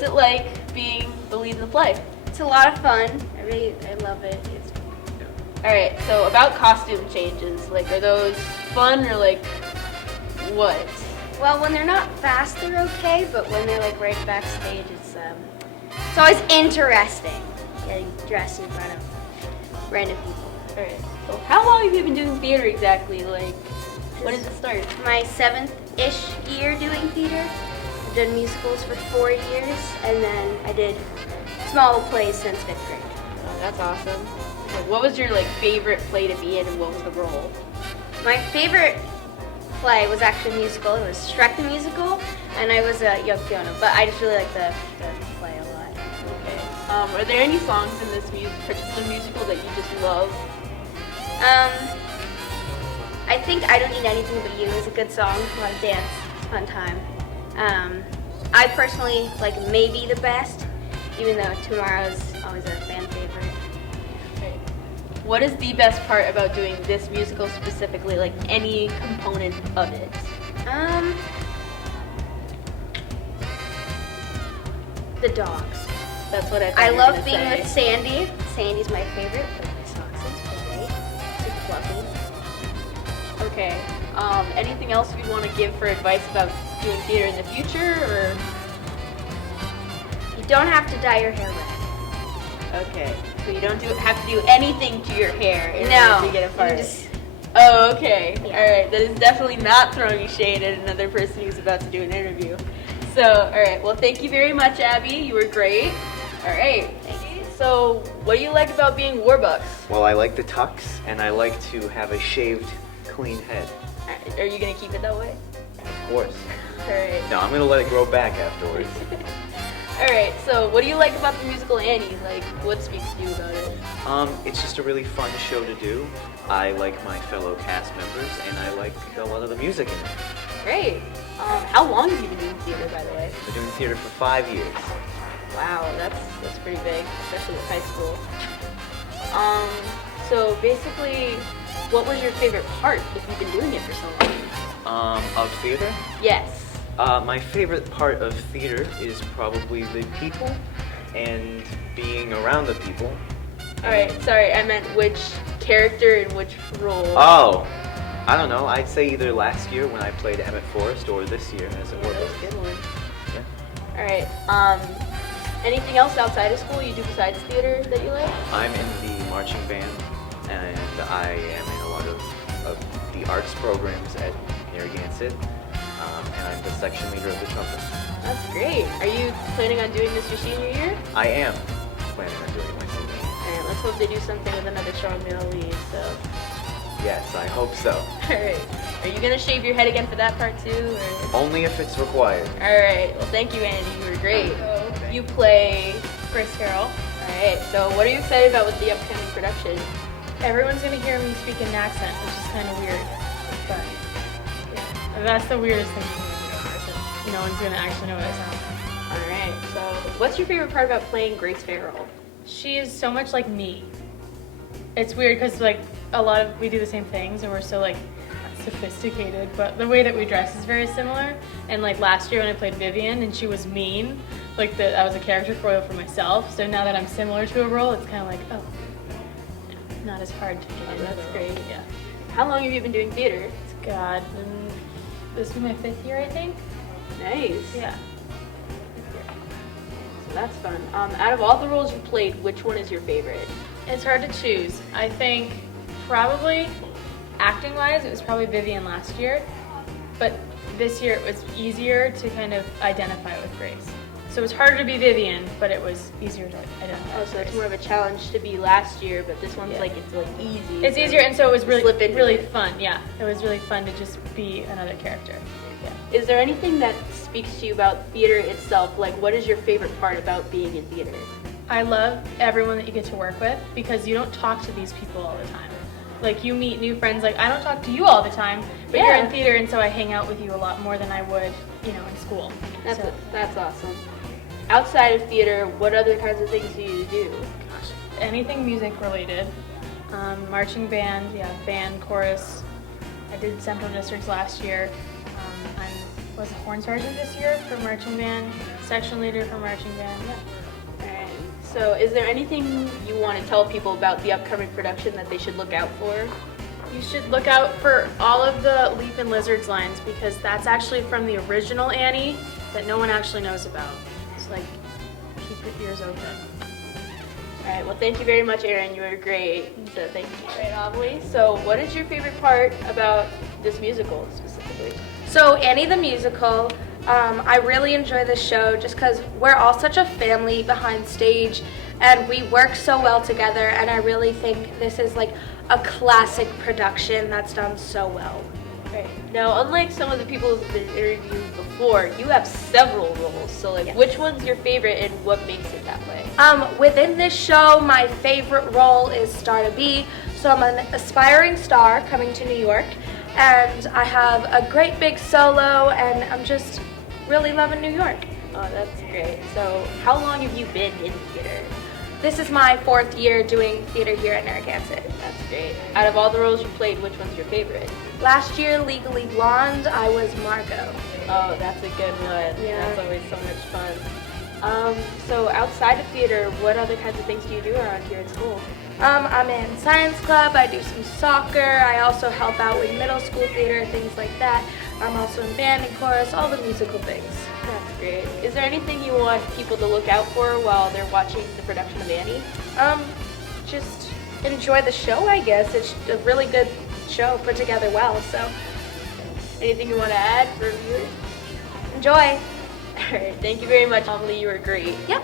what's it like being the lead in the play? It's a lot of fun. I love it. All right, so about costume changes, like, are those fun or like what? Well, when they're not fast, they're okay, but when they're like right backstage, it's always interesting getting dressed in front of random people. All right, so how long have you been doing theater exactly? Like, when did it start? My 7th-ish year doing theater. I've done musicals for 4 years, and then I did small plays since 5th grade. Oh, that's awesome. Like, what was your like favorite play to be in, and what was the role? My favorite play was actually a musical. It was Shrek the Musical, and I was a young Fiona, but I just really like the play a lot. Okay. Are there any songs in this particular musical that you just love? I think I Don't Need Anything But You is a good song. A lot of dance. It's a fun time. I personally like Maybe the best, even though Tomorrow's always a fan favorite. Okay. What is the best part about doing this musical specifically, like any component of it? The dogs. That's what I thought I you were love gonna being say. with Sandy. Sandy's my favorite, but my socks is great. Super fluffy. Okay. Anything else you want to give for advice about doing theater in the future, or? You don't have to dye your hair red. Okay. So you don't have to do anything to your hair in No. order to get a part. You just- Oh, okay. Yeah. All right. That is definitely not throwing shade at another person who's about to do an interview. So, all right. Well, thank you very much, Abby. You were great. All right. So, what do you like about being Warbucks? Well, I like the tux, and I like to have a shaved, clean head. Are you gonna keep it that way? Of course. All right. No, I'm gonna let it grow back afterwards. All right. So, what do you like about the musical Annie? Like, what speaks to you about it? It's just a really fun show to do. I like my fellow cast members, and I like a lot of the music in it. Great. How long have you been doing theater, by the way? I've been doing theater for 5 years. Wow, that's pretty big, especially with high school. So basically, what was your favorite part if you've been doing it for so long? Of theater? Yes. My favorite part of theater is probably the people and being around the people. All right, sorry, I meant which character and which role. Oh, I don't know. I'd say either last year when I played Emmett Forrest or this year as a Yeah, that was a Warbucks. good one. Yeah. All right. Anything else outside of school you do besides theater that you like? I'm in the marching band, and I am in a lot of the arts programs at Narragansett, and I'm the section leader of the trumpet. That's great. Are you planning on doing this your senior year? I am planning on doing my senior year. All right, let's hope they do something with another strong male lead. So, Yes, I hope so. all right. Are you gonna shave your head again for that part too? Or? Only if it's required. All right. Well, thank you, Andy. You were great. You play Grace Carroll. All right. So, what are you excited about with the upcoming production? Everyone's gonna hear me speak in an accent, which is kind of weird, but yeah, and that's the weirdest thing for me to do, is that no one's gonna actually know what I sound like. All right. So, what's your favorite part about playing Grace Farrell? She is so much like me. It's weird because like we do the same things and we're so like sophisticated, but the way that we dress is very similar. And like last year when I played Vivian and she was mean, like I was a character foil for myself. So now that I'm similar to a role, it's kind of like, oh, not as hard to get into. That's the role. great. Yeah. How long have you been doing theater? God, this is my 5th year, I think. Nice. Yeah. So that's fun. Out of all the roles you played, which one is your favorite? It's hard to choose. I think probably acting-wise, it was probably Vivian last year, but this year it was easier to kind of identify with Grace. So it was harder to be Vivian, but it was easier to identify. Oh, with so it's Grace. Yeah. more of a challenge to be last year, but this one's Yeah. it's easy. It's easier, and so it was really Slip into really it. fun. Yeah, it was really fun to just be another character. Yeah. Is there anything that speaks to you about theater itself? Like, what is your favorite part about being in theater? I love everyone that you get to work with because you don't talk to these people all the time. Like you meet new friends. Like I don't talk to you all the time, but you're Yeah. in theater, and so I hang out with you a lot more than I would, in school. So, That's awesome. Outside of theater, what other kinds of things do you do? anything music related, marching band, band, chorus. I did Central Districts last year. I was a horn sergeant this year for marching band, section leader for marching band. Alright. So is there anything you want to tell people about the upcoming production that they should look out for? You should look out for all of the Leap and Lizards lines because that's actually from the original Annie that no one actually knows about. So like, keep your ears open. Alright, well thank you very much, Erin. You were great. So thank you. Alright, Amelie. So what is your favorite part about this musical specifically? So Annie the Musical, I really enjoy this show just because we're all such a family behind stage and we work so well together, and I really think this is like a classic production that's done so well. Right. Now, unlike some of the people who've been interviewed before, you have several roles. So, like, Yes. which one's your favorite and what makes it that way? Within this show, my favorite role is Star to Be. So I'm an aspiring star coming to New York, and I have a great big solo, and I'm just really loving New York. Oh, that's great. So, how long have you been in theater? This is my 4th year doing theater here at Narragansett. That's great. Out of all the roles you played, which one's your favorite? Last year, Legally Blonde, I was Margot. Oh, that's a good one. Yeah. That's always so much fun. So outside of theater, what other kinds of things do you do around here at school? I'm in science club, I do some soccer, I also help out with middle school theater, things like that. I'm also in band and chorus, all the musical things. That's great. Is there anything you want people to look out for while they're watching the production of Annie? Just enjoy the show, I guess. It's a really good show put together well, so Anything you want to add for viewers? enjoy. All right. Thank you very much, Amelie. You were great. Yep.